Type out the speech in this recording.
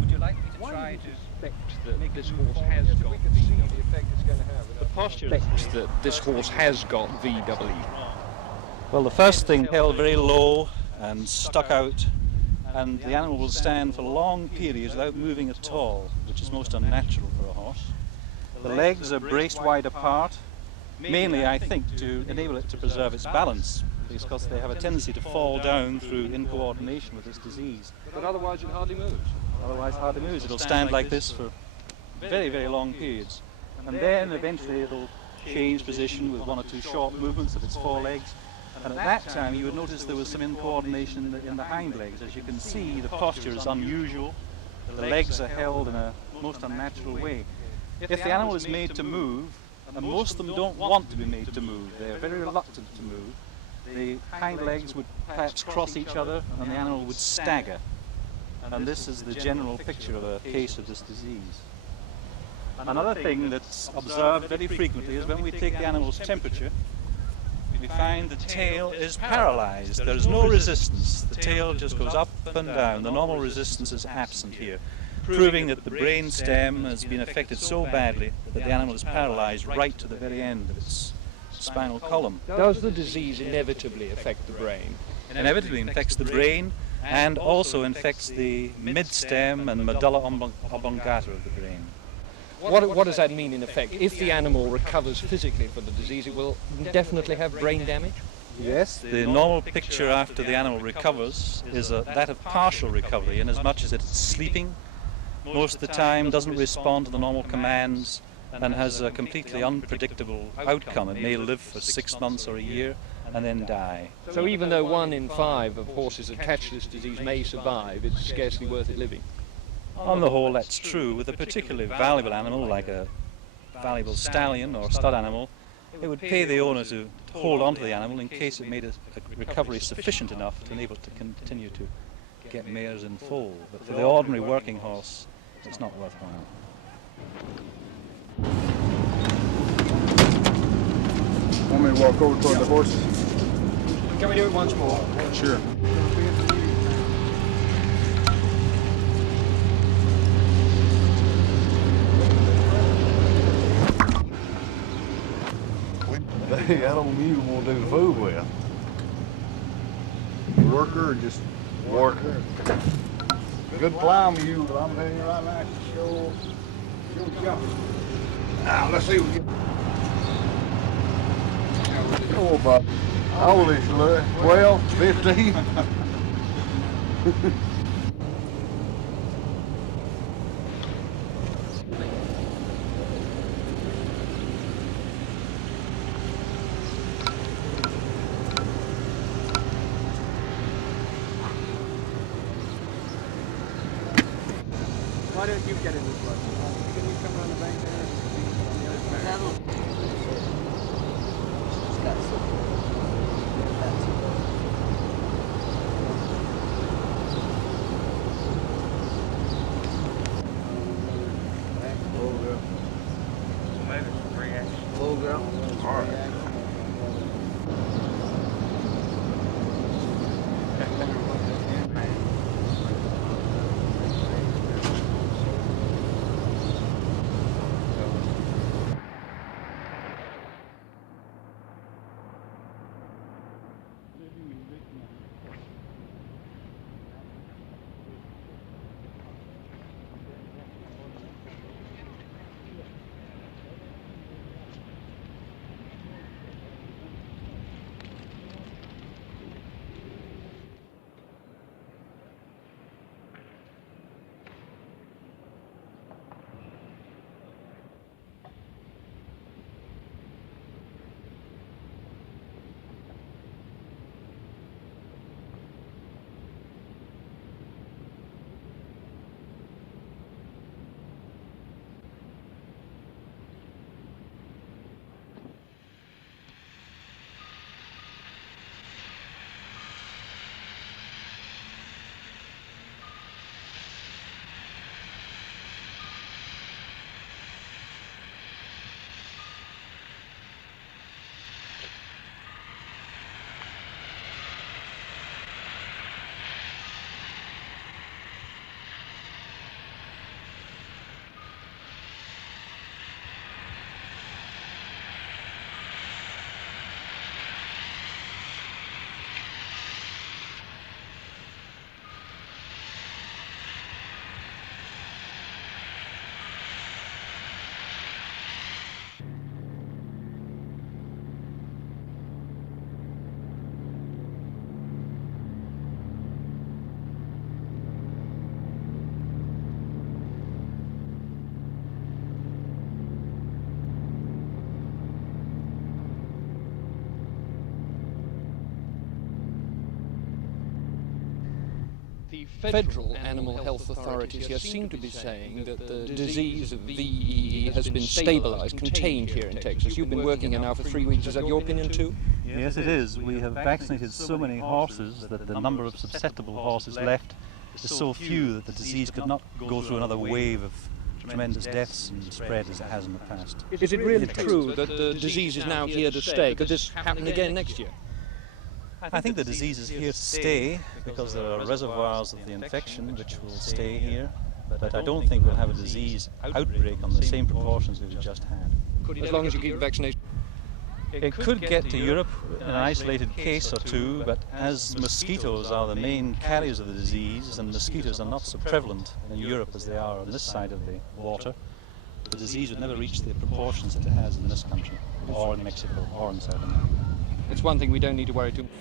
Would you like me to try to expect that this horse has got the posture that this horse has got VW? Well, the first thing, held very low and stuck out, and the animal will stand for long periods without moving at all, which is most unnatural for a horse. The legs are braced wide apart, mainly, I think, to enable it to preserve its balance, because they have a tendency to fall down through incoordination with this disease. But otherwise it hardly moves. Otherwise hardly moves. It'll stand like this for very, very long periods. And then eventually it'll change position with one or two short movements of its forelegs. And at that time you would notice there was some incoordination in the hind legs. As you can see, the posture is unusual. The legs are held in a most unnatural way. If the animal is made to move, and most of them don't want to be made to move, they're very reluctant to move, the hind legs would perhaps cross each other and the animal would stagger. And this is the general picture of a case of this disease. Another thing that's observed very frequently is when we take the animal's temperature, we find the tail is paralyzed. There's no resistance. The tail just goes up and down. The normal resistance is absent here, proving that the brain stem has been affected so badly that the animal is paralyzed right to the very end of its spinal column. Does the disease inevitably affect the brain? It inevitably infects the brain and also infects the mid-stem and medulla oblongata of the brain. What does that mean in effect? If the animal recovers physically from the disease, it will definitely have brain damage? Yes, the normal picture after the animal recovers is that of partial recovery, in as much as it's sleeping most of the time, doesn't respond to the normal commands, and has a completely unpredictable outcome. It may live for 6 months or a year and then die. So even though 1 in 5 of horses that catch this disease may survive, it's scarcely worth it living? On the whole, that's true. With a particularly valuable animal like a valuable stallion or stud animal, it would pay the owner to hold on to the animal in case it made a recovery sufficient enough to enable it to continue to get mares in foal. But for the ordinary working horse, it's not worthwhile. Want me to walk over toward the horses? Can we do it once more? Sure. Hey, I don't even want to do the food with. Worker or just Worker. Good plow mule, but I'm telling you right now, it's sure jumping. Now, let's see what we get. Oh, about how old is she, Louis? 12, 15? Why don't you get in this one? Can you come around the bank there? Little girl. All right. federal animal health authorities here seem to be saying that the disease of VEE has been stabilized, contained here in Texas. You've been working here now for 3 weeks. Is that your opinion too? Yes, it is. We have vaccinated so many horses that the number of susceptible horses left is so few that the disease could not go through another wave of tremendous deaths and spread as it has in the past. Is it really true that the disease is now here to stay? Could this happen again next year? I think the disease is here to stay because there are reservoirs of the infection which will stay here, but I don't think we'll have a disease outbreak on the same proportions we've just had. As long as you keep vaccination? It could get to Europe in an isolated case or two, but as mosquitoes are the main carriers of the disease, and mosquitoes are not so prevalent in Europe as they are on this side of the water, the disease would never reach the proportions that it has in this country, or in Mexico, or in South America. It's one thing we don't need to worry too much.